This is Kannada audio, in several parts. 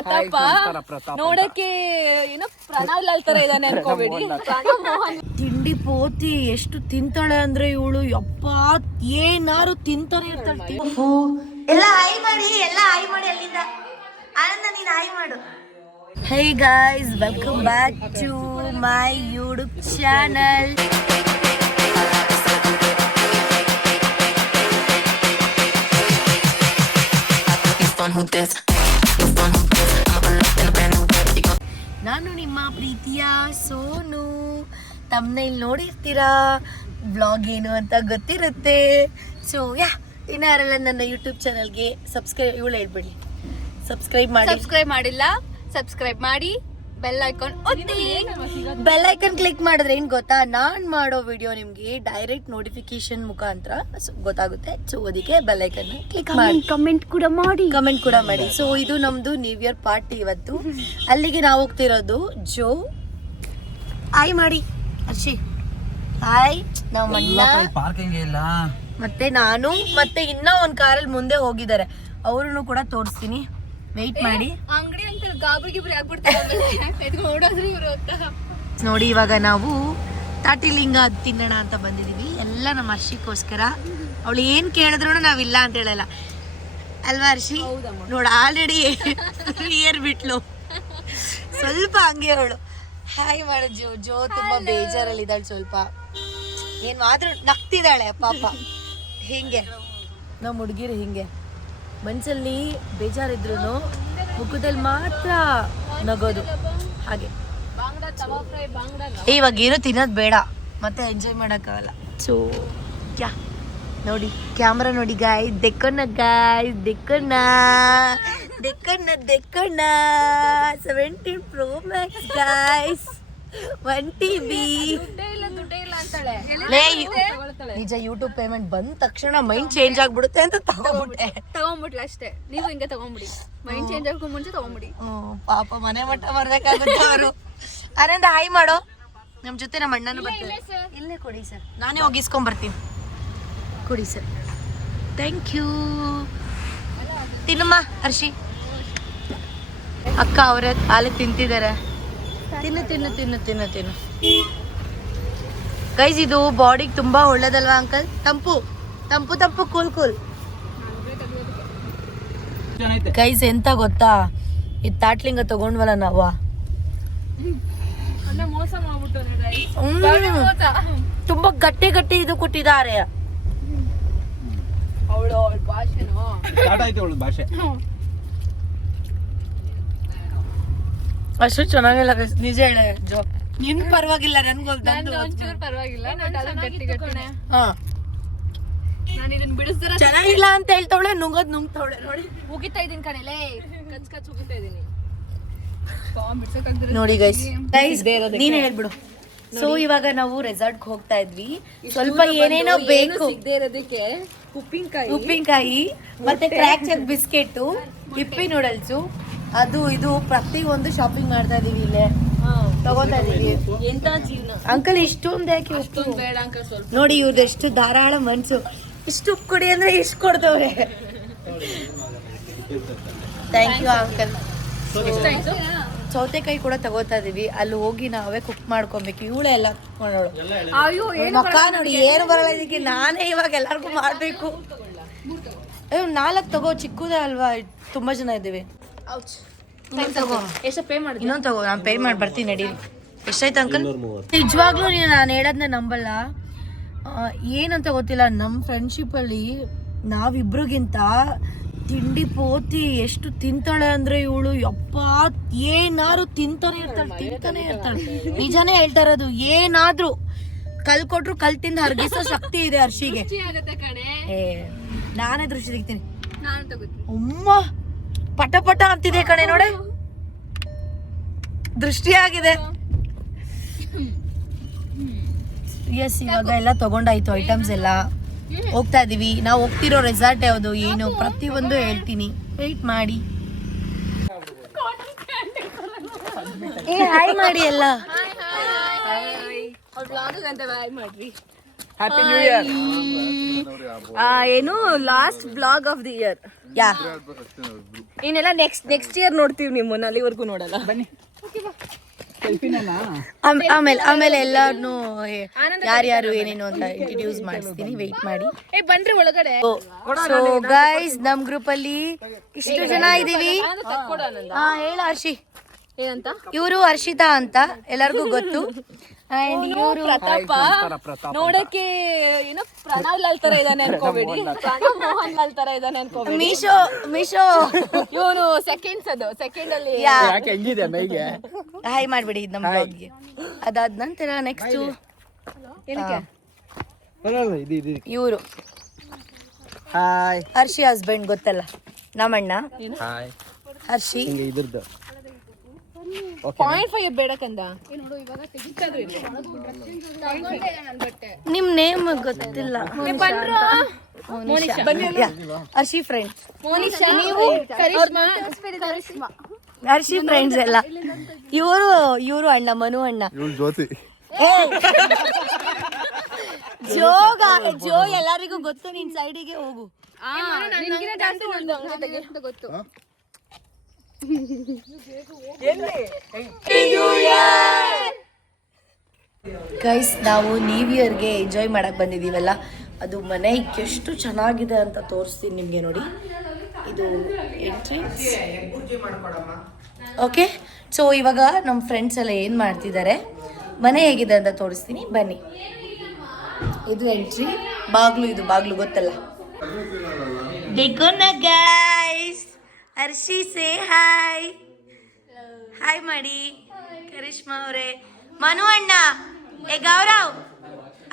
ಪ್ರತಾಪ ನೋಡಕ್ಕೆ ಏನೋ ಪ್ರಣವ್ ಲಾಲ್ ತರ ಇದಾನೆ ಅನ್ಕೋಬೇಡಿ. ತಿಂಡಿ ಪೋತಿ ಎಷ್ಟು ತಿಂತಾಳೆ ಅಂದ್ರೆ ಇವಳು, ಯಪ್ಪ ಏನಾರು ತಿಂತಾನೆ ಇರ್ತಾಳೆ. ಎಲ್ಲ ಹಾಯ್ ಮಾಡಿ ಅಲ್ಲಿಂದ ಆನಂದ ನೀನು ಹಾಯ್ ಮಾಡು. Hey guys, welcome back to my YouTube channel. ನಾನು ನಿಮ್ಮ ಪ್ರೀತಿಯ ಸೋನು. ತಮ್ಮನೇಲಿ ನೋಡಿರ್ತೀರಾ, ವ್ಲಾಗ್ ಏನು ಅಂತ ಗೊತ್ತಿರುತ್ತೆ. ಸೊ ಇನ್ನಾರೆಲ್ಲ ನನ್ನ ಯೂಟ್ಯೂಬ್ ಚಾನಲ್ಗೆ ಸಬ್ಸ್ಕ್ರೈಬ್, ಇವಳು ಹೇಳ್ಬಿಡಿ, ಸಬ್ಸ್ಕ್ರೈಬ್ ಮಾಡಿಲ್ಲ, ಸಬ್ಸ್ಕ್ರೈಬ್ ಮಾಡಿ, ಬೆಲ್ ಐಕಾನ್ ಒತ್ತಿ. ಬೆಲ್ ಐಕಾನ್ ಕ್ಲಿಕ್ ಮಾಡಿದ್ರೆ ಏನ್ ಗೊತ್ತಾ, ನಾನ್ ಮಾಡೋ ವಿಡಿಯೋ ನಿಮ್ಗೆ ಡೈರೆಕ್ಟ್ ನೋಟಿಫಿಕೇಶನ್ ಮುಖಾಂತರ ಗೊತ್ತಾಗುತ್ತೆ. ಸೊ ಅದಕ್ಕೆ ಬೆಲ್ ಐಕಾನ್ ಕ್ಲಿಕ್ ಮಾಡಿ, ಕಮೆಂಟ್ ಕೂಡ ಮಾಡಿ. ಸೊ ಇದು ನಮ್ದು ನ್ಯೂ ಇಯರ್ ಪಾರ್ಟಿ ಇವತ್ತು. ಅಲ್ಲಿಗೆ ನಾವು ಹೋಗ್ತಿರೋದು ಜೋ. ಹಾಯ್ ಮಾಡಿ ಹರ್ಷಿ, ಹಾಯ್. ನಮ್ಮ ಅಣ್ಣ ಪಾರ್ಕಿಂಗ್ ಇಲ್ಲ, ಮತ್ತೆ ನಾನು, ಮತ್ತೆ ಇನ್ನ ಒಂದ್ ಕಾರಲ್ಲಿ ಮುಂದೆ ಹೋಗಿದ್ದಾರೆ, ಅವ್ರನ್ನು ಕೂಡ ತೋರಿಸ್ತೀನಿ. ವೆಯ್ಟ್ ಮಾಡಿ. ಅಂಗಡಿ ಅಂತ ಗಾಬರಿ ಆಗ್ಬಿಡ್ತಾರೆ ನೋಡಿ. ಇವಾಗ ನಾವು ತಾಟಿಲಿಂಗ ತಿನ್ನೋಣ ಅಂತ ಬಂದಿದೀವಿ, ಎಲ್ಲ ನಮ್ಮ ಹರ್ಷಿಗೋಸ್ಕರ. ಅವಳು ಏನ್ ಕೇಳಿದ್ರು ನಾವಿಲ್ಲ ಅಂತ ಹೇಳಲ್ಲ ಅಲ್ವಾ ಹರ್ಷಿ? ನೋಡ ಆಲ್ರೆಡಿ ಇಯರ್ ಬಿಟ್ಲು, ಸ್ವಲ್ಪ ಹಂಗೆ ಅವಳು. ಹಾಯ್ ಮಾಡ ಜೋ ತುಂಬಾ ಬೇಜಾರಲ್ಲಿ ಇದ್ದಾಳೆ, ಸ್ವಲ್ಪ ಏನ್ ಮಾತ್ರ ನಗ್ತಿದ್ದಾಳೆ ಪಾಪ. ಹಿಂಗೆ ನಮ್ಮ ಹುಡುಗಿರು ಹಿಂಗೆ ಮನ್ಸಲ್ಲಿ ಬೇಜಾರಿದ್ರು ಮುಖದಲ್ಲಿ ಮಾತ್ರ ನಗೋದು ಹಾಗೆ. ಇವಾಗ ಏನು ತಿನ್ನೋದು ಬೇಡ, ಮತ್ತೆ ಎಂಜಾಯ್ ಮಾಡೋಕ್ಕಾಗಲ್ಲ. ಸೊ ನೋಡಿ ಕ್ಯಾಮ್ರಾ ನೋಡಿ ಗಾಯ್ಸ್, ದೆಕ್ಕಣ್ಣ 17 Pro Max ಗಾಯ್ಸ್, 1 TB. ನಿಜ, ಯೂಟ್ಯೂಬ್ ಪೇಮೆಂಟ್ ಬಂದ ತಕ್ಷಣ ಮೈಂಡ್ ಚೇಂಜ್ ಆಗ್ಬಿಡುತ್ತೆ ಅಂತ ತಗೊಂಡ್ಬಿಟ್ಲೆ ಅಷ್ಟೇ. ನೀವು ಹಿಂಗೆ ತಗೊಂಡ್ಬಿಡಿ, ಮೈಂಡ್ ಚೇಂಜ್ ಆಗೋ ಮುಂಚೆ ತಗೊಂಡ್ಬಿಡಿ. ಪಾಪ ಮನೆ ಮಟ್ಟ ಬರ್ಬೇಕಾಗುತ್ತೆ ಅವರು. ಆನಂದ ಹಾಯ್ ಮಾಡೋ, ನಮ್ ಜೊತೆ ನಮ್ಮ ಅಣ್ಣನೂ ಬರ್ತಾರೆ. ಇಲ್ಲೇ ಕೊಡಿ ಸರ್, ನಾನೇ ಹೋಗಿ ಇಸ್ಕೊಂಡ್ ಬರ್ತೀನಿ. ಕೊಡಿ ಸರ್, ಥ್ಯಾಂಕ್ ಯು. ತಿನ್ನಮ್ಮ ಹರ್ಷಿ. ಅಕ್ಕ ಅವ್ರ ಹಾಲು ತಿಂತಿದ್ದಾರೆ. ತಿನ್ನು ಗೈಸ್, ಇದು ಬಾಡಿಗೆ ತುಂಬಾ ಒಳ್ಳೇದಲ್ವಾ ಅಂಕಲ್? ತಂಪು ಕೂಲ್. ಗೈಸ್ ಎಂತ ಗೊತ್ತಾ, ಇದು ತಾಟ್ಲಿಂಗ ತಗೊಂಡ್ವಲ್ಲ ನಾವು, ತುಂಬಾ ಗಟ್ಟಿ ಇದು ಕೊಟ್ಟಿದ್ದಾರೆ. ಅಷ್ಟು ಚೆನ್ನಾಗಿಲ್ಲ ನಿಜ ಹೇಳ ಜೋ. ನಿನ್ ಪರವಾಗಿಲ್ಲ, ಚೆನ್ನಾಗಿಲ್ಲ ಅಂತ ಹೇಳ್ತವಳೆ, ನುಂಗ್ತವಳೆ ನೋಡಿ. ಮುಗಿತಾ ಇದೀನಿ ಕಣಲೆ, ಕಚ್ ಮುಗಿತಾ ಇದೀನಿ ನೋಡಿ ಗೈಸ್. ನೀನ್ ಹೇಳ್ಬಿಡು. ಸೊ ಇವಾಗ ನಾವು ರೆಸಾರ್ಟ್ಗೆ ಹೋಗ್ತಾ ಇದ್ವಿ. ಸ್ವಲ್ಪ ಏನೇನೋ ಬೇಕು, ಉಪ್ಪಿನಕಾಯಿ ಮತ್ತೆ Krackjack biscuit, Yippee noodles, ಅದು ಇದು ಪ್ರತಿ ಒಂದು ಶಾಪಿಂಗ್ ಮಾಡ್ತಾ ಇದೀವಿ. ಇಲ್ಲೇ ತಗೋತಾ ಇದೀವಿ. ಅಂಕಲ್ ಇಷ್ಟೊಂದು ಯಾಕೆ ಉಪ್ಪು? ನೋಡಿ ಇವ್ರದ್ದು ಎಷ್ಟು ಧಾರಾಳ ಮನ್ಸು. ಇಷ್ಟು ಉಪ್ಪು ಕೊಡಿ ಅಂದ್ರೆ ಇಷ್ಟು ಕೊಡ್ತವ್ರೆ. Thank you uncle. ಸೌತೆಕಾಯಿ ಕೂಡ ತಗೋತಾ ಇದೀವಿ. ಅಲ್ಲಿ ಹೋಗಿ ನಾವೇ ಕುಕ್ ಮಾಡ್ಕೊಬೇಕು. ಇವಳೆ ಎಲ್ಲ ಮಾಡೋಳು. ಮಕ್ಕ ನೋಡಿ ಏನು ಬರಲ್ಲ ಇದಕ್ಕೆ, ನಾನೇ ಇವಾಗ ಎಲ್ಲರಿಗೂ ಮಾಡ್ಬೇಕು. 4 ತಗೋ, ಚಿಕ್ಕದೇ ಅಲ್ವಾ, ತುಂಬಾ ಜನ ಇದ್ದೀವಿ. ಇನ್ನೊಂದು ತಗೋ, ನಾನು ಪೇ ಮಾಡಿ ಬರ್ತೀನಿ ನಡೀರಿ. ಎಷ್ಟಾಯ್ತು ಅಂಕಲ್? ನಿಜವಾಗ್ಲೂ ನಾನು ಹೇಳೋದನ್ನ ನಂಬಲ್ಲ, ಏನಂತ ಗೊತ್ತಿಲ್ಲ, ನಮ್ಮ ಫ್ರೆಂಡ್ಶಿಪ್ಪಲ್ಲಿ ನಾವಿಬ್ರಿಗಿಂತ ತಿಂಡಿ ಪೋತಿ ಎಷ್ಟು ತಿಂತಾಳೆ ಅಂದ್ರೆ ಇವಳು, ಯಪ್ಪ ಏನಾರು ತಿಂತಾನೆ ಇರ್ತಾಳೆ. ನಿಜಾನೇ ಹೇಳ್ತಾ ಇರೋದು, ಏನಾದ್ರೂ ಕಲ್ ಕೊಟ್ರು ಕಲ್ ತಿಂದು ಹರ್ಗಿಸೋ ಶಕ್ತಿ ಇದೆ ಹರ್ಷಿಗೆ. ನಾನೇ ದೃಷ್ಟಿ ತೆಗಿತೀನಿ. ಅಮ್ಮ ಪಟ ಅಂತಿದೆ ಕಣೆ, ನೋಡೆ ದೃಷ್ಟಿ ಆಗಿದೆ. ಎಸ್, ಇವಾಗ ಎಲ್ಲ ತಗೊಂಡಾಯ್ತು, ಐಟಮ್ಸ್ ಎಲ್ಲ. ಹೋಗ್ತಾ ಇದೀವಿ. ನಾವು ಹೋಗ್ತಿರೋ ರೆಸಾರ್ಟ್ ಯಾವುದು ಏನು ಪ್ರತಿಯೊಂದು ಹೇಳ್ತೀನಿ, ವೆಯ್ಟ್ ಮಾಡಿ. ಹಾಯ್ ಮಾಡಿ ಎಲ್ಲ. Happy new year. ಏನು last blog of the year. ಇನ್ನೆಲ್ಲ ನೆಕ್ಸ್ಟ್ ಇಯರ್ ನೋಡ್ತೀವಿ ನಿಮ್ಮನ್ನ, ಅಲ್ಲಿವರೆಗೂ ನೋಡಲ್ಲ. ಬನ್ನಿ. ಆಮೇಲೆ ಎಲ್ಲಾರ್ನು ಯಾರ್ಯಾರು ಏನೇನು ಅಂತ ಇಂಟ್ರಡ್ಯೂಸ್ ಮಾಡಿಸ್ತೀನಿ, ವೆಯ್ಟ್ ಮಾಡಿ. ಬನ್ರಿ ಒಳಗಡೆ. ಸೊ ಗೈಸ್, ನಮ್ ಗ್ರೂಪ್ ಅಲ್ಲಿ ಇಷ್ಟು ಜನ ಇದೀವಿ. ಹೇಳ ಹರ್ಷಿ ಏನಂತ. ಇವರು ಹರ್ಷಿತಾ ಅಂತ ಎಲ್ಲರಿಗೂ ಗೊತ್ತು. ಅಂಡ್ ಇವರು ಪ್ರತಾಪ, ನೋಡಕ್ಕೆ ಏನೋ ಪ್ರಣವ್ ಲಾಲ್ ತರ ಇದಾನೆ ಅನ್ಕೋಬೇಡಿ, ಪ್ರಣವ್ ಮೋಹನ್ ಲಾಲ್ ತರ ಇದಾನೆ ಅನ್ಕೋಬೇಡಿ. ಮೀಶೋ ಇವನು ಸೆಕೆಂಡ್ ಅಲ್ಲಿ ಹಾಯ್ ಮಾಡ್ಬಿಡಿ ನಮ್ಮ ಬ್ಲಾಗ್ಗೆ. ಅದಾದ ನಂತರ ನೆಕ್ಸ್ಟ್ ಇವರು ಹರ್ಷಿ ಹಸ್ಬೆಂಡ್, ಗೊತ್ತಲ್ಲ ನಮ್ಮಣ್ಣ ಹರ್ಷಿ. .5 ಬೇಡಕಂದ. ನಿಮ್ ನೇಮ್ ಗೊತ್ತಿಲ್ಲ. ಹರ್ಷಿ ಫ್ರೆಂಡ್, ನೀವು ಹರ್ಷಿ ಫ್ರೆಂಡ್ಸ್ ಎಲ್ಲ. ಇವರು ಅಣ್ಣ ಮನು ಅಣ್ಣ. ಜೋ ಎಲ್ಲರಿಗೂ ಗೊತ್ತು. ನಿನ್ ಸೈಡಿಗೆ ಹೋಗು. ಗೊತ್ತು. ಗೈಸ್, ನಾವು ನ್ಯೂ ಇಯರ್ಗೆ ಎಂಜಾಯ್ ಮಾಡಕ್ ಬಂದಿದೀವಲ್ಲ, ಅದು ಮನೆ ಎಷ್ಟು ಚೆನ್ನಾಗಿದೆ ಅಂತ ತೋರಿಸ್ತೀನಿ ನಿಮಗೆ. ನೋಡಿ, ಇದು ಎಂಟ್ರೆನ್ಸ್. ಓಕೆ, ಸೊ ಇವಾಗ ನಮ್ಮ ಫ್ರೆಂಡ್ಸ್ ಎಲ್ಲ ಏನು ಮಾಡ್ತಿದ್ದಾರೆ, ಮನೆ ಹೇಗಿದೆ ಅಂತ ತೋರಿಸ್ತೀನಿ ಬನ್ನಿ. ಇದು ಎಂಟ್ರಿ, ಇದು ಬಾಗ್ಲು ಗೊತ್ತಲ್ಲ. ದೇಖೋನ ಗೈಸ್, ಹರ್ಷಿ ಸೇ ಹಾಯ್ ಮಾಡಿ. ಕರಿಷ್ಮಾ ಅವರೇ, ಮನು ಅಣ್ಣ, ಗೌರವ್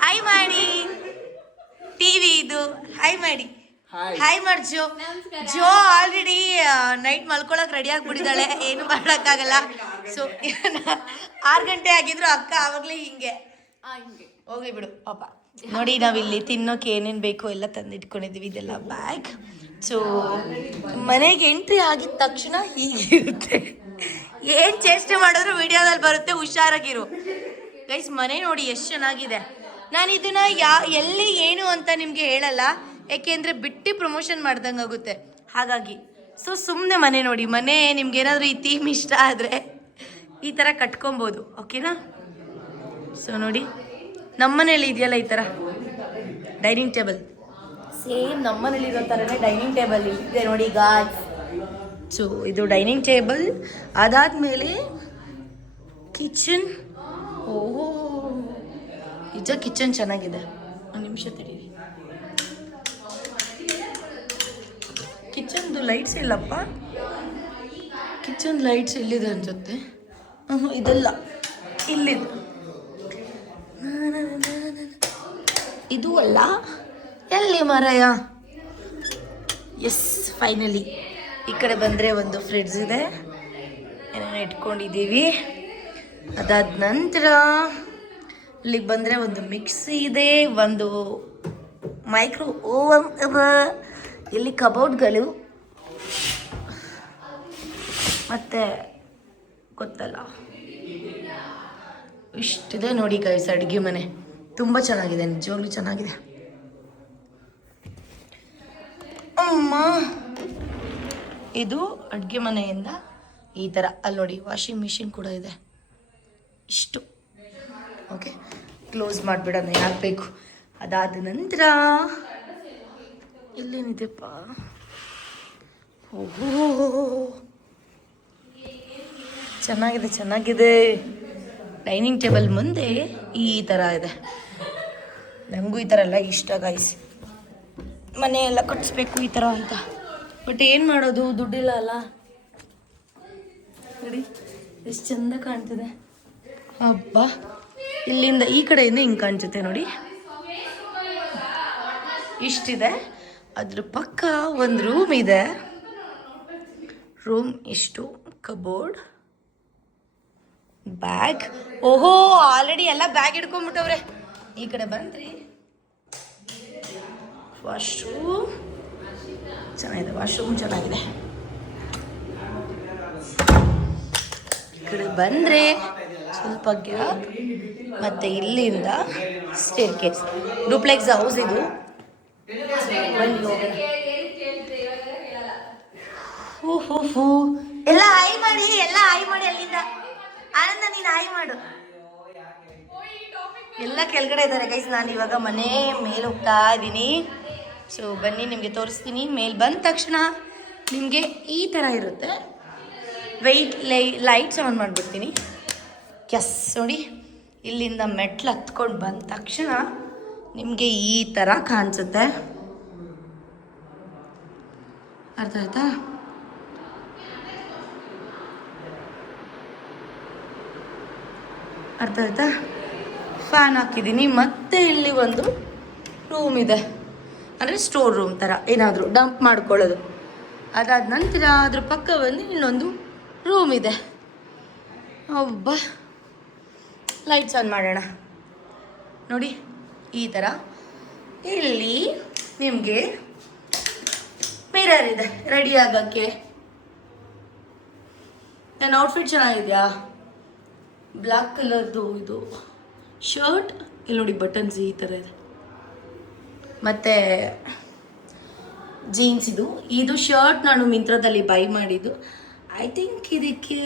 ಹಾಯ್ ಮಾಡಿ. ಟಿವಿ ಇದು ಹಾಯ್ ಮಾಡಿ. ಹಾಯ್ ಮಾಡಿ ಜೋ ಆಲ್ರೆಡಿ ನೈಟ್ ಮಲ್ಕೊಳಕ್ ರೆಡಿ ಆಗ್ಬಿಟ್ಟಿದ್ದಾಳೆ, ಏನು ಮಾಡೋಕ್ಕಾಗಲ್ಲ. ಸೊ 6 ಗಂಟೆ ಆಗಿದ್ರು ಅಕ್ಕ ಆವಾಗಲೇ ಹಿಂಗೆ ಹೋಗ್ಲಿ ಬಿಡು ಪಾಪ. ನೋಡಿ, ನಾವಿಲ್ಲಿ ತಿನ್ನೋಕೆ ಏನೇನು ಬೇಕೋ ಎಲ್ಲ ತಂದಿಟ್ಕೊಂಡಿದ್ದೀವಿ. ಇದೆಲ್ಲ ಬ್ಯಾಗ್. ಸೊ ಮನೆಗೆ ಎಂಟ್ರಿ ಆಗಿದ ತಕ್ಷಣ ಹೀಗಿರುತ್ತೆ. ಏನು ಚೇಷ್ಟೆ ಮಾಡಿದ್ರು ವಿಡಿಯೋದಲ್ಲಿ ಬರುತ್ತೆ, ಹುಷಾರಾಗಿರು ಗೈಸ್. ಮನೆ ನೋಡಿ ಎಷ್ಟು ಚೆನ್ನಾಗಿದೆ. ನಾನು ಇದನ್ನ ಎಲ್ಲಿ ಏನು ಅಂತ ನಿಮಗೆ ಹೇಳಲ್ಲ, ಯಾಕೆಂದರೆ ಬಿಟ್ಟು ಪ್ರಮೋಷನ್ ಮಾಡ್ದಂಗೆ ಆಗುತ್ತೆ. ಹಾಗಾಗಿ ಸೊ ಸುಮ್ಮನೆ ಮನೆ ನೋಡಿ. ಮನೆ ನಿಮ್ಗೇನಾದರೂ ಈ ಥೀಮ್ ಇಷ್ಟ ಆದರೆ ಈ ಥರ ಕಟ್ಕೊಬೋದು, ಓಕೆನಾ. ಸೊ ನೋಡಿ, ನಮ್ಮನೇಲಿ ಇದೆಯಲ್ಲ ಈ ಥರ ಡೈನಿಂಗ್ ಟೇಬಲ್, ಸೇಮ್ ನಮ್ಮನೇಲಿರೋ ಥರನೇ ಡೈನಿಂಗ್ ಟೇಬಲ್ ಇದೆ ನೋಡಿ ಗಾಯ್ಸ್. ಸೊ ಇದು ಡೈನಿಂಗ್ ಟೇಬಲ್. ಅದಾದಮೇಲೆ ಕಿಚನ್. ಓಹೋ, ನಿಜ ಕಿಚನ್ ಚೆನ್ನಾಗಿದೆ. ಒಂದು ನಿಮಿಷ ತಡೀರಿ. ಕಿಚನ್ದು ಲೈಟ್ಸ್ ಇಲ್ಲಪ್ಪ. ಕಿಚನ್ ಲೈಟ್ಸ್ ಇಲ್ಲಿದೆ ಅನ್ಸುತ್ತೆ. ಇದೆಲ್ಲ ಇಲ್ಲಿದೆ. ಇದು ಅಲ್ಲ, ಎಲ್ಲಿ ಮರಯ. ಎಸ್, ಫೈನಲಿ ಈ ಕಡೆ ಬಂದರೆ ಒಂದು ಫ್ರಿಡ್ಜ್ ಇದೆ, ಏನೇನು ಇಟ್ಕೊಂಡಿದ್ದೀವಿ. ಅದಾದ ನಂತರ ಇಲ್ಲಿಗೆ ಬಂದರೆ ಒಂದು ಮಿಕ್ಸಿ ಇದೆ, ಒಂದು ಮೈಕ್ರೋ ಓವನ್, ಇಲ್ಲಿ ಕಬೋರ್ಡ್ಗಳು, ಮತ್ತು ಗೊತ್ತಲ್ಲ ಇಷ್ಟಿದೆ ನೋಡಿ ಗೈಸ್. ಅಡುಗೆ ಮನೆ ತುಂಬ ಚೆನ್ನಾಗಿದೆ, ನಿಜವಾಗ್ಲೂ ಚೆನ್ನಾಗಿದೆ. ಅಮ್ಮ, ಇದು ಅಡುಗೆ ಮನೆಯಿಂದ ಈ ಥರ. ಅಲ್ಲಿ ನೋಡಿ ವಾಷಿಂಗ್ ಮಿಷಿನ್ ಕೂಡ ಇದೆ. ಇಷ್ಟು ಓಕೆ, ಕ್ಲೋಸ್ ಮಾಡಿಬಿಡೋಣ, ಏನಾಗಬೇಕು. ಅದಾದ ನಂತರ ಇಲ್ಲೇನಿದೆಪ್ಪ, ಓಹೋ ಚೆನ್ನಾಗಿದೆ. ಡೈನಿಂಗ್ ಟೇಬಲ್ ಮುಂದೆ ಈ ಥರ ಇದೆ. ನನಗೂ ಈ ಥರ ಎಲ್ಲ ಇಷ್ಟ ಗೈಸ್. ಮನೆ ಎಲ್ಲ ಕಟ್ಟಿಸ್ಬೇಕು ಈ ಥರ ಅಂತ, ಬಟ್ ಏನು ಮಾಡೋದು, ದುಡ್ಡಿಲ್ಲ ಅಲ್ಲ. ನೋಡಿ ಎಷ್ಟು ಚಂದ ಕಾಣ್ತಿದೆ. ಹಬ್ಬ, ಇಲ್ಲಿಂದ ಈ ಕಡೆಯಿಂದ ಹಿಂಗೆ ಕಾಣಿಸುತ್ತೆ ನೋಡಿ, ಇಷ್ಟಿದೆ. ಅದ್ರ ಪಕ್ಕ ಒಂದು ರೂಮ್ ಇದೆ. ರೂಮ್ ಇಷ್ಟು, ಕಬೋರ್ಡ್, ಬ್ಯಾಗ್. ಓಹೋ, ಆಲ್ರೆಡಿ ಎಲ್ಲ ಬ್ಯಾಗ್ ಹಿಡ್ಕೊಂಡ್ಬಿಟ್ಟವ್ರೆ. ಈ ಕಡೆ ಬಂದ್ರಿ, ವಾಶ್ರೂಮ್ ಚೆನ್ನಾಗಿದೆ. ಈ ಕಡೆ ಬಂದರೆ ಸ್ವಲ್ಪ ಗ್ಯಾಪ್, ಮತ್ತು ಇಲ್ಲಿಂದ ಸ್ಟೇರ್ ಕೇಸ್. ಡೂಪ್ಲೆಕ್ಸ್ ಹೌಸ್ ಇದು. ಬನ್ನಿ ಹೋಗೋಣ. ಹೂ ಎಲ್ಲ ಹಾಯ್ ಮಾಡಿ ಅಲ್ಲಿಂದ. ಆನಂದ ನೀನು ಹಾಯ್ ಮಾಡು. ಎಲ್ಲ ಕೆಳಗಡೆ ಇದ್ದಾರೆ ಗೈಸ್. ನಾನು ಇವಾಗ ಮನೆ ಮೇಲೆ ಹೋಗ್ತಾ ಇದ್ದೀನಿ. ಸೊ ಬನ್ನಿ ನಿಮಗೆ ತೋರಿಸ್ತೀನಿ. ಮೇಲೆ ಬಂದ ತಕ್ಷಣ ನಿಮಗೆ ಈ ಥರ ಇರುತ್ತೆ. ಲೈಟ್ಸ್ ಆನ್ ಮಾಡಿಬಿಡ್ತೀನಿ. ಎಸ್ ನೋಡಿ, ಇಲ್ಲಿಂದ ಮೆಟ್ಲು ಹತ್ಕೊಂಡು ಬಂದ ತಕ್ಷಣ ನಿಮಗೆ ಈ ಥರ ಕಾಣಿಸುತ್ತೆ. ಅರ್ಥ ಆಯ್ತಾ? ಫ್ಯಾನ್ ಹಾಕಿದ್ದೀನಿ. ಮತ್ತೆ ಇಲ್ಲಿ ಒಂದು ರೂಮ್ ಇದೆ, ಅಂದರೆ ಸ್ಟೋರ್ ರೂಮ್ ಥರ, ಏನಾದರೂ ಡಂಪ್ ಮಾಡ್ಕೊಳ್ಳೋದು. ಅದಾದ ನಂತರ ಅದ್ರ ಪಕ್ಕ ಬಂದು ಇನ್ನೊಂದು ರೂಮ್ ಇದೆ. ಒಬ್ಬ ಲೈಟ್ಸ್ ಆನ್ ಮಾಡೋಣ ನೋಡಿ. ಈ ಥರ ಇಲ್ಲಿ ನಿಮಗೆ ಮಿರರ್ ಇದೆ ರೆಡಿ ಆಗೋಕ್ಕೆ. ನನ್ನ ಔಟ್ಫಿಟ್ ಚೆನ್ನಾಗಿದೆಯಾ? ಬ್ಲ್ಯಾಕ್ ಕಲರ್ದು ಇದು ಶರ್ಟ್, ಇಲ್ಲಿ ನೋಡಿ ಬಟನ್ಸ್ ಈ ಥರ ಇದೆ. ಮತ್ತು ಜೀನ್ಸ್ ಇದು ಶರ್ಟ್ ನಾನು ಮಿಂತ್ರದಲ್ಲಿ ಬೈ ಮಾಡಿದ್ದು. ಐ ಥಿಂಕ್ ಇದಕ್ಕೆ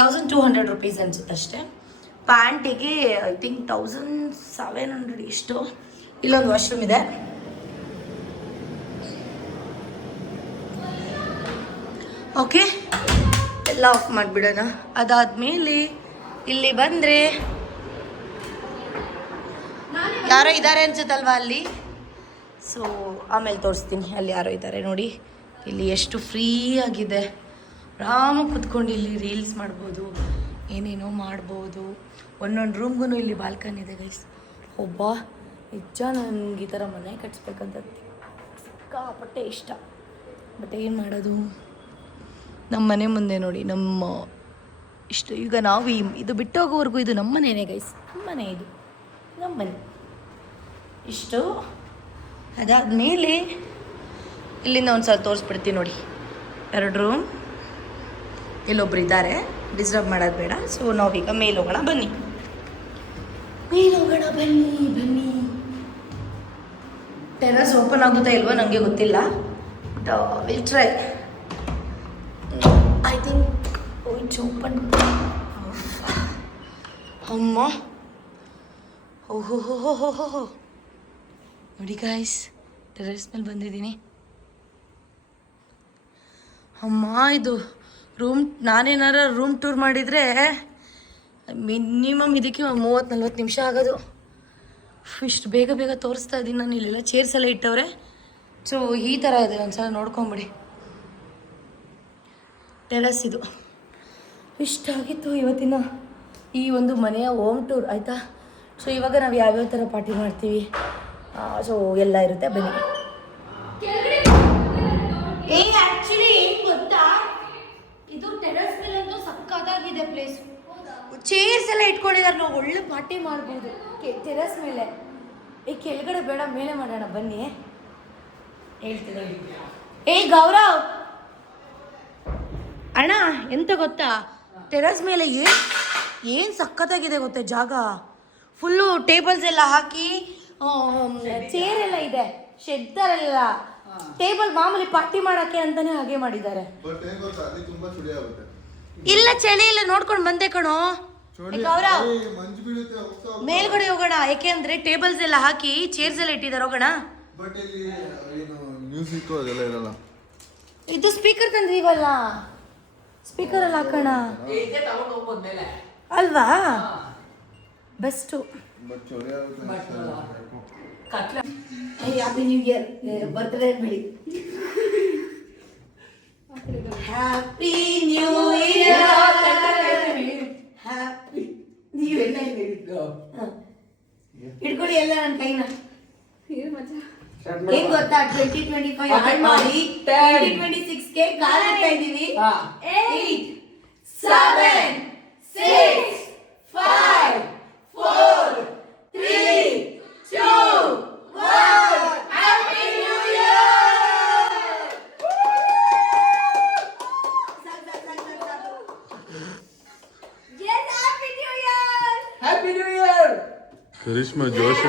1200 ರುಪೀಸ್ ಅನ್ಸುತ್ತೆ ಅಷ್ಟೇ. ಪ್ಯಾಂಟಿಗೆ ಐ ಥಿಂಕ್ 1700 ಇಷ್ಟು. ಇಲ್ಲೊಂದು ವಾಶ್ರೂಮ್ ಇದೆ. ಓಕೆ, ಎಲ್ಲ ಆಫ್ ಮಾಡಿಬಿಡೋಣ. ಅದಾದಮೇಲೆ ಇಲ್ಲಿ ಬಂದರೆ ಯಾರೋ ಇದ್ದಾರೆ ಅನ್ಸುತ್ತಲ್ವಾ ಅಲ್ಲಿ. ಸೊ ಆಮೇಲೆ ತೋರಿಸ್ತೀನಿ. ಅಲ್ಲಿ ಯಾರೋ ಇದ್ದಾರೆ ನೋಡಿ. ಇಲ್ಲಿ ಎಷ್ಟು ಫ್ರೀ ಆಗಿದೆ. ಆರಾಮಾಗಿ ಕುತ್ಕೊಂಡು ಇಲ್ಲಿ ರೀಲ್ಸ್ ಮಾಡ್ಬೋದು, ಏನೇನೋ ಮಾಡ್ಬೋದು. ಒಂದೊಂದು ರೂಮ್ಗೂ ಇಲ್ಲಿ ಬಾಲ್ಕನಿ ಇದೆ ಗೈಸ್. ಒಬ್ಬ ನಿಜ ನನಗೆ ಈ ಥರ ಮನೆ ಕಟ್ಸ್ಬೇಕಂತ ಸಿಕ್ಕಾಪಟ್ಟೆ ಇಷ್ಟ. ಬಟ್ ಏನು ಮಾಡೋದು, ನಮ್ಮ ಮನೆ ಮುಂದೆ ನೋಡಿ ನಮ್ಮ ಇಷ್ಟು. ಈಗ ನಾವು ಇದು ಬಿಟ್ಟೋಗೋವರೆಗೂ ಇದು ನಮ್ಮ ಮನೆಯೇ ಗೈಸ್. ನಮ್ಮನೆ ಇದು, ನಮ್ಮ ಮನೆ ಇಷ್ಟು. ಅದಾದಮೇಲೆ ಇಲ್ಲಿಂದ ಒಂದು ಸಲ ತೋರಿಸ್ಬಿಡ್ತೀನಿ ನೋಡಿ. 2 ರೂಮ್, ಇಲ್ಲೊಬ್ರು ಇದ್ದಾರೆ, ಡಿಸ್ಟರ್ಬ್ ಮಾಡೋದು ಬೇಡ. ಸೊ ನಾವೀಗ ಮೇಲೆ ಹೋಗೋಣ ಬನ್ನಿ. ಟೆರಸ್ ಓಪನ್ ಆಗುತ್ತಾ ಇಲ್ವೋ ನನಗೆ ಗೊತ್ತಿಲ್ಲ. But will try. I think it's open. ಅಮ್ಮ, ಓಹೋ ನೋಡಿ ಗಾಯ್ಸ್, ಟೆರಸ್ ಮೇಲೆ ಬಂದಿದ್ದೀನಿ. ಅಮ್ಮ, ಇದು ರೂಮ್, ನಾನೇನಾರ ರೂಮ್ ಟೂರ್ ಮಾಡಿದರೆ ಮಿನಿಮಮ್ ಇದಕ್ಕೆ 30-40 ನಿಮಿಷ ಆಗೋದು. ಇಷ್ಟು ಬೇಗ ತೋರಿಸ್ತಾ ಇದ್ದೀನಿ ನಾನು. ಇಲ್ಲೆಲ್ಲ ಚೇರ್ಸ್ ಎಲ್ಲ ಇಟ್ಟವ್ರೆ. ಸೊ ಈ ಥರ ಇದೆ, ಒಂದ್ಸಲ ನೋಡ್ಕೊಂಬಿಡಿ. ಟೆರಸ್ ಇದು. ಇಷ್ಟಾಗಿತ್ತು ಇವತ್ತಿನ ಈ ಒಂದು ಮನೆಯ ಹೋಮ್ ಟೂರ್, ಆಯಿತಾ? ಸೊ ಇವಾಗ ನಾವು ಯಾವ್ಯಾವ ಥರ ಪಾರ್ಟಿ ಮಾಡ್ತೀವಿ, ಸೊ ಎಲ್ಲ ಇರುತ್ತೆ, ಬನ್ನಿ. ಆ್ಯಕ್ಚುಲಿ ಏನು ಗೊತ್ತಾ, ಇದು ಟೆರಸ್ ಮೇಲಂತೂ ಸಕ್ಕತ್ತಾಗಿದೆ ಪ್ಲೇಸ್. ಚೇರ್ಸ್ ಎಲ್ಲ ಇಟ್ಕೊಂಡಿದ್ದಾರೆ, ನಾವು ಒಳ್ಳೆ ಪಾರ್ಟಿ ಮಾಡ್ಬೋದು ಟೆರಸ್ ಮೇಲೆ. ಈ ಕೆಳಗಡೆ ಬೇಡ, ಮೇಲೆ ಮಾಡೋಣ ಬನ್ನಿ. ಹೇಳ್ತೀನಿ. ಗೌರವ್ ಅಣ್ಣ, ಎಂತ ಗೊತ್ತಾ, ಟೆರಸ್ ಮೇಲೆ ಏನು ಸಕ್ಕತ್ತಾಗಿದೆ ಗೊತ್ತಾ ಜಾಗ. ಫುಲ್ಲು ಟೇಬಲ್ಸ್ ಎಲ್ಲ ಹಾಕಿ, ಚೇರ್ ಎಲ್ಲ ಇದೆ, ಶೆಡ್ ಥರ ಎಲ್ಲ. ಟೇಬಲ್ ಮಾಮೂಲಿ ಪಾರ್ಟಿ ಮಾಡೋಕ್ಕೆ ಅಂತಾನೆ ಹಾಗೆ ಮಾಡಿದ್ದಾರೆ. ಇಲ್ಲ ಚಳಿ ಇಲ್ಲ, ನೋಡ್ಕೊಂಡು ಬಂದೆ ಕಣೋ. ಗೌರವ್, ಮೇಲ್ಗಡೆ ಹೋಗೋಣ, ಯಾಕೆಂದ್ರೆ ಟೇಬಲ್ಸ್ ಎಲ್ಲ ಹಾಕಿ ಚೇರ್ಸ್ ಎಲ್ಲ ಇಟ್ಟಿದ್ದಾರೆ. ಹೋಗೋಣ. ಇದು ಸ್ಪೀಕರ್ ತಂದಿದೀವಲ್ಲ, ಸ್ಪೀಕರ್ ಅಲ್ಲಿ ಹಾಕೋಣ ಅಲ್ವಾ? Best. Happy new year, birthday ಬಿಡಿ. Happy new year, happy. ಇಟ್ಕೊಳ್ಳಿ ಎಲ್ಲ ನನ್ನ ಕೈನ. ಏನ್ ಗೊತ್ತಾ, 2025 ಆಡ್ ಮಾಡಿ 2026ಗೆ ಕಾಲ್ ಇಡ್ತಾ ಇದೀವಿ. 8 7 6 5 4 3 2 1 happy new year. Yes, happy new year. Happy new year. ಕರಿಷ್ಮಾ ಜೋಶ್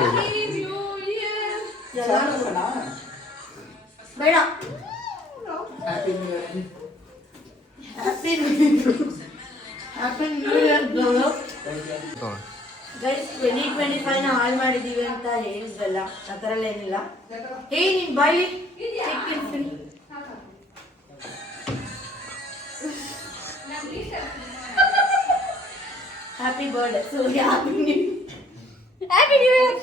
ಬೇಡ, happy new year bro. Guys 2025 ಹಾಳು ಮಾಡಿದೀವಿ ಅಂತ ಹೇಳಿದ್ರಲ್ಲ, ಆ ಥರ ಎಲ್ಲ ಏನಿಲ್ಲ. ನಿನ್ ಬಾಯಿ happy birthday. So happy new year. Happy New Year.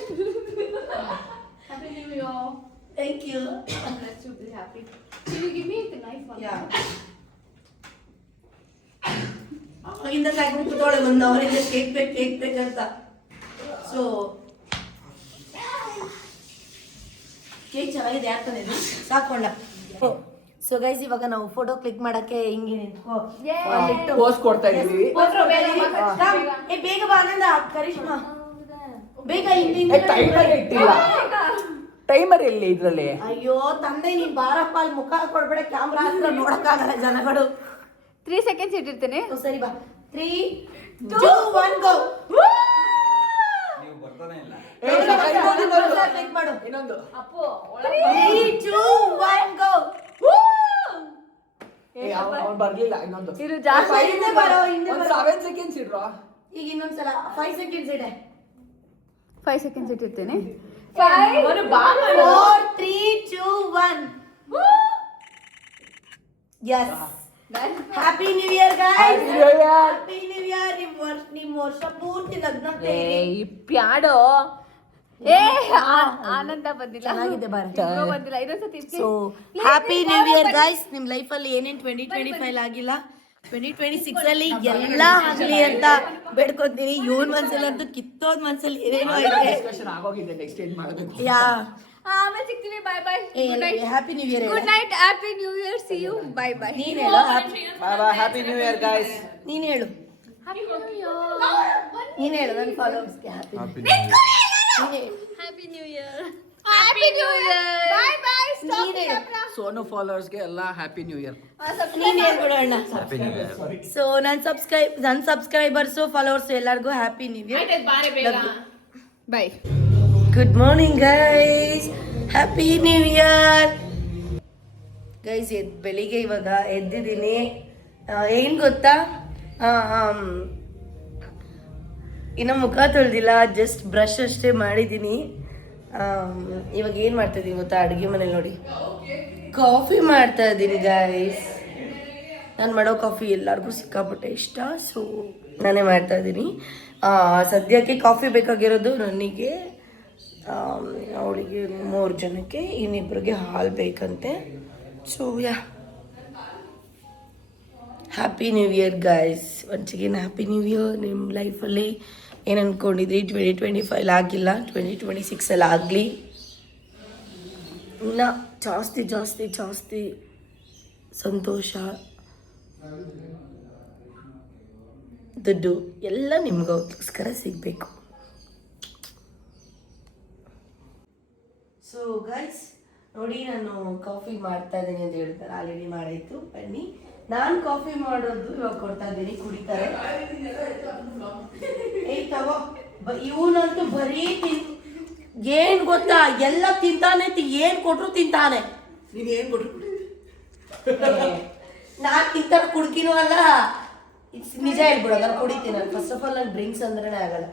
Happy New Year. Thank you. Let's be happy. Can you give me the knife one? ಯಾ ಅವಾಗಿಂದ ಕಾಯ್ಕೊಂಡು ಕೂತೋಳೆ ಬಂದು ಅವರಿಂದ ಕೇಕ್ ಬೇಕಂತ. ಸೊ ಕೇಕ್ ಚೆನ್ನಾಗಿದೆ, ಯಾಕೆ ತಂದಿದ್ದು ಸಾಕೊಂಡ. ಸೊ ಗೈಸ್ ಇವಾಗ ನಾವು ಫೋಟೋ ಕ್ಲಿಕ್ ಮಾಡಕ್ಕೆ ಹಿಂಗೆ ನಿಂತ್ಕೋ ಪೋಸ್ ಕೊಡ್ತಾ ಇದೀವಿ. ಬೇಗ ಬಾ ಆನಂದ, ಕರಿಷ್ಮಾ ಬೇಗ ಹಿಂದಿಂದ ಟೈಮರ್ ಇಟ್ಟಿಲ್ಲ. ಟೈಮರ್ ಎಲ್ಲಿ ಇದ್ರಲ್ಲಿ? ಅಯ್ಯೋ ತಂದೆ ನೀನ್ ಬಾರಪ್ಪ, ಅಲ್ಲಿ ಮುಖ ಕೊಡ್ಬೇಡ, ಕ್ಯಾಮ್ರಾ ಹತ್ರ ನೋಡಕ್ಕಾಗಲ್ಲ ಜನಗಳು. 3 seconds ಇಟ್ಟಿರ್ತೇನೆ. ಸರಿ ಬಾ. 3, 2, 1 ಗೋ. ನೀವು ಬರ್ತಾನೆ ಇಲ್ಲ. ಕ್ಲಿಕ್ ಮಾಡು. ಇನ್ನೊಂದು. ಅಪ್ಪು 3, 2, 1 ಗೋ. ಅವ್ನು ಬರ್ಲಿಲ್ಲ. ಇನ್ನೊಂದು. ಇದು ಜಾಸ್ತಿ ಹಿಂದೆ ಬರೋ, ಹಿಂದೆ ಒಂದು ಬರೋ. 7 seconds ಇಡ್ರೋ. ಈಗ ಇನ್ನೊಂದ್ಸಲ 5 seconds ಇದೆ. 5 seconds ಇಟ್ಟಿರ್ತೇನೆ. 5 4 3 2 1. Yes. Happy new year guys. Happy new year. ನಿಮ್ಮ ವರ್ಷ ಪೂರ್ತಿ ನಗ್ನಗ್ತಾ ಇರಿ. ಪ್ಯಾಡೋ ಆನಂದ ಬಂದಿಲ್ಲ. ಚೆನ್ನಾಗಿದೆ ಬಾರೆ. ಇನ್ನೂ ಬಂದಿಲ್ಲ. ಇದೊಂದ್ಸತಿ so happy new year guys. ನಿಮ್ ಲೈಫ್ ಅಲ್ಲಿ ಏನೇನ್ 2025 ಆಗಿಲ್ಲ, 2026 ಅಲ್ಲಿ ಎಲ್ಲ ಆಗ್ಲಿ ಅಂತ ಬೇಡ್ಕೊತೀನಿ. ಇವನ್ ಮನ್ಸಲ್ಲಿ ಅಂತೂ ಕಿತ್ತೋದ್ ಮನ್ಸಲ್ಲಿ ಏನೇನೋ ಐತೆ. ಡಿಸ್ಕಷನ್ ಆಗೋಗಿದೆ, ನೆಕ್ಸ್ಟ್ ಏನ್ ಮಾಡೋದು. ಯಾ ಆಮೇಲೆ ಸಿಗ್ತೀವಿ. Bye bye. Happy new year. Good night. Happy new year. See you. Bye bye. ನೀನ್ ಹೇಳು. Bye bye. Happy new year guys. ನೀನ್ ಹೇಳು. Happy new year. ನೀನ್ ಹೇಳು ನನ್ನ ಫಾಲೋವರ್ಸ್ಗೆ happy. Happy new year. Happy new year. Bye bye. ನೀನ್ ಹೇಳು. ಸೋನು ಫಾಲೋವರ್ಸ್ಗೆ ಎಲ್ಲ ಹ್ಯಾಪಿ ನ್ಯೂ ಇಯರ್. ನೀನ್ ಹೇಳ್ಬಿಡು ಅಣ್ಣ. ಸೊ ನನ್ನ ಸಬ್ಸ್ಕ್ರೈಬರ್ಸು ಫಾಲೋವರ್ಸ್ ಎಲ್ಲರಿಗೂ happy new year. Bye. Good morning guys. Happy new year guys. ಬೆಳಿಗ್ಗೆ ಇವಾಗ ಎದ್ದಿದ್ದೀನಿ. ಏನು ಗೊತ್ತಾ, ಇನ್ನು ಮುಖ ತೊಳೆದಿಲ್ಲ, ಜಸ್ಟ್ ಬ್ರಷ್ ಅಷ್ಟೇ ಮಾಡಿದ್ದೀನಿ. ಇವಾಗ ಏನು ಮಾಡ್ತಾ ಇದ್ದೀನಿ ಗೊತ್ತಾ, ಅಡುಗೆ ಮನೇಲಿ ನೋಡಿ ಕಾಫಿ ಮಾಡ್ತಾ ಇದ್ದೀನಿ ಗೈಸ್. ನಾನು ಮಾಡೋ ಕಾಫಿ ಎಲ್ಲರಿಗೂ ಸಿಕ್ಕಾಪಟ್ಟೆ ಇಷ್ಟ, ಸೊ ನಾನೇ ಮಾಡ್ತಾ ಇದ್ದೀನಿ. ಸದ್ಯಕ್ಕೆ ಕಾಫಿ ಬೇಕಾಗಿರೋದು ನನಗೆ, ಅವಳಿಗೆ 3 ಜನಕ್ಕೆ, ಇನ್ನಿಬ್ಬರಿಗೆ ಹಾಲು ಬೇಕಂತೆ. So yeah happy new year guys. Once again happy new year. ನಿಮ್ಮ ಲೈಫಲ್ಲಿ ಏನು ಅಂದ್ಕೊಂಡಿದ್ರಿ 2025 ಆಗಿಲ್ಲ, 2026 ಆಗಲಿ. ಇನ್ನು ಜಾಸ್ತಿ ಜಾಸ್ತಿ ಜಾಸ್ತಿ ಸಂತೋಷ, ದುಡ್ಡು ಎಲ್ಲ ನಿಮ್ಗೋಸ್ಕರ ಸಿಗಬೇಕು. ಸೊ ಗೈಸ್ ನೋಡಿ, ನಾನು ಕಾಫಿ ಮಾಡ್ತಾ ಇದ್ದೀನಿ ಅಂತ ಹೇಳ್ತಾರೆ, ಆಲ್ರೆಡಿ ಮಾಡಾಯಿತು. ಬನ್ನಿ, ನಾನು ಕಾಫಿ ಮಾಡೋದು ಇವಾಗ ಕೊಡ್ತಾ ಇದ್ದೀನಿ, ಕುಡಿತಾರೆ. ತಗೋ. ಇವನಂತೂ ಬರೀ ಏನ್ ಗೊತ್ತಾ, ಎಲ್ಲ ತಿಂತಾನೆ, ಏನ್ ಕೊಟ್ರು ತಿಂತಾನೆ. ನೀವೇನ್ ಕೊಟ್ರು ನಾನ್ ತಿಂತಾರ ಕುಡ್ಕಿನೂ ಅಲ್ಲ. ನಿಜ ಹೇಳ್ಬಿಡು, ನಾನು ಕುಡಿತೀನಿ. ನಾನು ಫಸ್ಟ್ ಆಫ್ ಆಲ್ ನಾನು ಡ್ರಿಂಕ್ಸ್ ಅಂದ್ರೇನೆ ಆಗಲ್ಲ.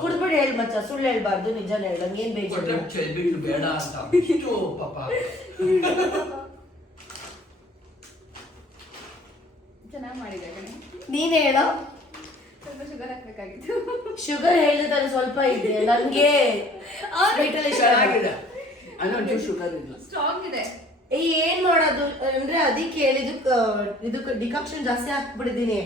ಕುಡ್ಬಿಟ್ಟು ಹೇಳ್ ಮಚ್ಚ, ಸುಳ್ಳು ಹೇಳ್ಬಾರ್ದು, ನಿಜಾನ ಹೇಳ. ನಂಗೇನ್ ಬೇಜಾರು ಬೇಡ ಅಂತ ಪಾಪ. ಚೆನ್ನಾಗಿ ಮಾಡಿದೆ ಕಣೆ. ನೀನ್ ಹೇಳೋ. ಸ್ವಲ್ಪ ಶುಗರ್ ಹಾಕ್ಬೇಕಾಗಿತ್ತು. ಶುಗರ್ ಹೇಳಿದ್ರೆ ಸ್ವಲ್ಪ ಇದೆ ನನ್ಗೆ. ಶುಗರ್ ಇಲ್ಲ, ಸ್ಟ್ರಾಂಗ್ ಇದೆ. ಏನ್ ಮಾಡೋದು ಅಂದ್ರೆ ಅದಕ್ಕೆ ಹೇಳಿದ್ದು, ಇದಕ್ಕೆ ಡಿಕಾಕ್ಷನ್ ಜಾಸ್ತಿ ಹಾಕ್ಬಿಟ್ಟಿದೀನಿ.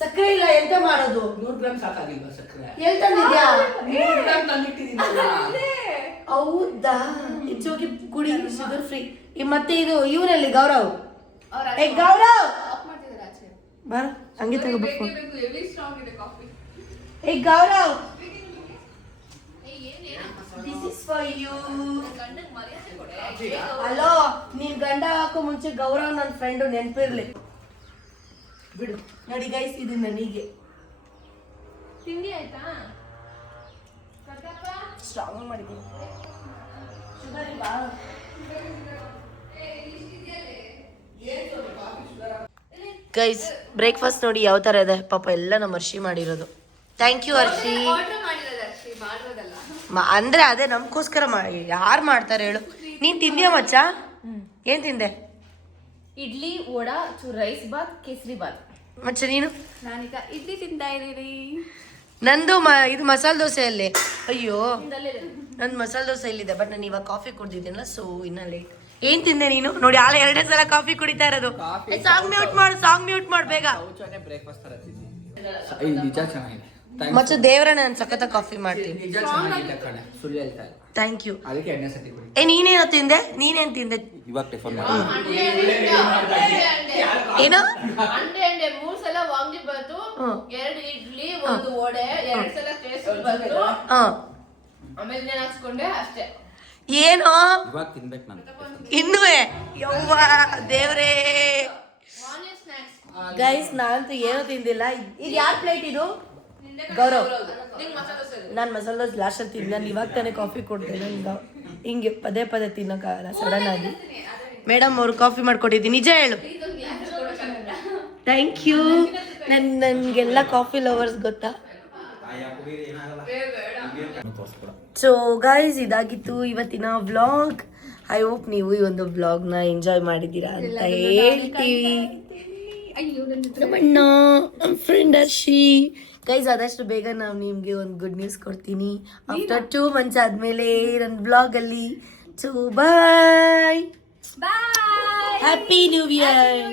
ಸಕ್ಕರೆ ಇಲ್ಲ, ಎಂತ ಮಾಡೋದು? 100 ಗ್ರಾಮ್ ಸಾಕಾಗಿಲ್ವಾ ಸಕ್ಕರೆ? ಎಲ್ಲಿ ತಂದಿದ್ಯಾ? 100 ಗ್ರಾಮ್ ತಂದಿಟ್ಟಿದ್ದೀನಲ್ಲ. ಹೌದಾ? ಇಟ್ಸ್ ಓಕೆ, ಕುಡಿ, ಶುಗರ್ ಫ್ರೀ. ಮತ್ತೆ ಇದು ಇವರಲ್ಲಿ ಗೌರವ್. ಗೌರವ್ ಬರ, ಹಂಗೆ ತಗೋಬೇಕು. Gaurav, this is for you. Hello, ನೀನ್ ಗಂಡ ಹಾಕೋ ಮುಂಚೆ ಗೌರವ್ ನನ್ನ ಫ್ರೆಂಡು, ನೆನ್ಪಿರ್ಲಿ ಬಿಡು. ನೋಡಿ ಗೈಸ್, ಇದು ನನಗೆ ತಿಂಡಿ ಆಯ್ತಾ? ಸ್ಟ್ರಾಂಗ್ ಮಾಡಿದ್ದೀನಿ. ಶುಗರ್ ಇಲ್ವಾ? ಏನ್ ಗೈಸ್ ಬ್ರೇಕ್ಫಾಸ್ಟ್ ನೋಡಿ ಯಾವ ಥರ ಇದೆ ಪಾಪ ಎಲ್ಲ ನಮ್ಮ ಹರ್ಷಿ ಮಾಡಿರೋದು. Thank you Hershey. ಅಂದ್ರೆ ಅದೇ ನಮಗೋಸ್ಕರ ಯಾರು ಮಾಡ್ತಾರೆ ಹೇಳು. ನೀನು ತಿಂದ್ಯಾ ಮಚ್ಚ? ಏನು ತಿಂದೆ? ಇಡ್ಲಿ, ವಡಾ, ರೈಸ್ ಬಾತ್, ಕೇಸರಿ ಬಾತ್. ಮಚ್ಚ ನೀನು? ನಾನೀಗ ಇಡ್ಲಿ ತಿಂತಾ ಇದ್ದೀನಿ. ನಂದು ಇದು ಮಸಾಲೆ ದೋಸೆ ಅಲ್ಲಿ. ಅಯ್ಯೋ ನಂದು ಮಸಾಲೆ ದೋಸೆ ಇಲ್ಲಿದೆ, ಬಟ್ ನಾನು ಇವಾಗ ಕಾಫಿ ಕುಡ್ದಿದ್ದೀನಲ್ಲ, ಸೊ ಇನ್ನ ಲೇಟ್. ಏನ್ ತಿಂದೆ ನೀನು? ನೋಡಿ ಆಳ 2 ಸಲ ಕಾಫಿ ಕುಡಿತಾ ಇರೋದು. ಸಾಂಗ್ ಮ್ಯೂಟ್ ಮಾಡು ಬೇಗ. ಬ್ರೇಕ್ಫಾಸ್ಟ್ ತರ ತಿಂದಿ ನಿಜ ಚೆನ್ನಾಗಿದೆ. ಮಚ್ಚ ದೇವ್ರ ನಾನು ಸಖತ್ತ ಕಾಫಿ ಮಾಡ್ತೀನಿ. ನಿಜ ಚೆನ್ನಾಗಿದೆ ಕಣೆ, ಸುಳ್ಳು ಹೇಳ್ತಾ ಇಲ್ಲ. Thank you. ಅದಕ್ಕೆ ಎಣ್ಣೆ ಸತಿ ಕುಡಿ. ನೀನೇನು ತಿಂದೆ? ನೀನೇನ್ ತಿಂದೆ? ಇವಾಗ ಟಿಫನ್ ಮಾಡಿ ಏನು? ಅಂಡೆ 3 ಸಲ ವಾಂಗಿಬಾತು, 2 ಇಡ್ಲಿ, 1 ವಡೆ, 2 ಸಲ ಕೇಸರಿ ಬಾತು, ಆಮೇಲೆ ನಾನು ಹಾಕ್ಸ್ಕೊಂಡೆ ಅಷ್ಟೇ. ಏನೋ ಇವಾಗ ತಿನ್ಬೇಕು ನಾನು ಇನ್ನೂ ಯವ್ವ ದೇವ್ರೇ. ಗೈಸ್ ನಾನಂತೂ ಏನೂ ತಿಂದಿಲ್ಲ. ಈಗ ಯಾರ ಪ್ಲೇಟ್ ಇದು? ಗೌರವ್. ನಾನು ಮಸಾಲೆ ದೋಸೆ ಲಾಸ್ಟಲ್ಲಿ ತಿಂದು, ನಾನು ಇವಾಗ ತಾನೇ ಕಾಫಿ ಕೊಡ್ತೇನೆ. ಹಿಂಗೆ ಪದೇ ಪದೇ ತಿನ್ನೋಕ್ಕಾಗಲ್ಲ ಸಡನ್ ಆಗಿ. ಮೇಡಮ್ ಅವ್ರು ಕಾಫಿ ಮಾಡ್ಕೊಟ್ಟಿದ್ದೀನಿ, ನಿಜ ಹೇಳು. Thank you. ನನಗೆಲ್ಲ ಕಾಫಿ ಲವರ್ಸ್ ಗೊತ್ತಾ. ಸೊ ಗೈಸ್ ಇದಾಗಿತ್ತು ಇವತ್ತಿನ ವ್ಲಾಗ್. ಐ ಹೋಪ್ ನೀವು ಈ ಒಂದು ವ್ಲಾಗ್ನ ಎಂಜಾಯ್ ಮಾಡಿದ್ದೀರಾ ಅಂತ ಹೇಳ್ತೀವಿ. ನಮ್ಮಣ್ಣ ನಮ್ಮ ಫ್ರೆಂಡ್ ಹರ್ಷಿ. ಗೈಸ್ ಆದಷ್ಟು ಬೇಗ ನಾವು ನಿಮಗೆ ಒಂದು ಗುಡ್ ನ್ಯೂಸ್ ಕೊಡ್ತೀನಿ ಆಫ್ಟರ್ 2 ಮಂತ್ಸ್ ಆದಮೇಲೆ ನನ್ನ ಬ್ಲಾಗಲ್ಲಿ. So bye, happy new year.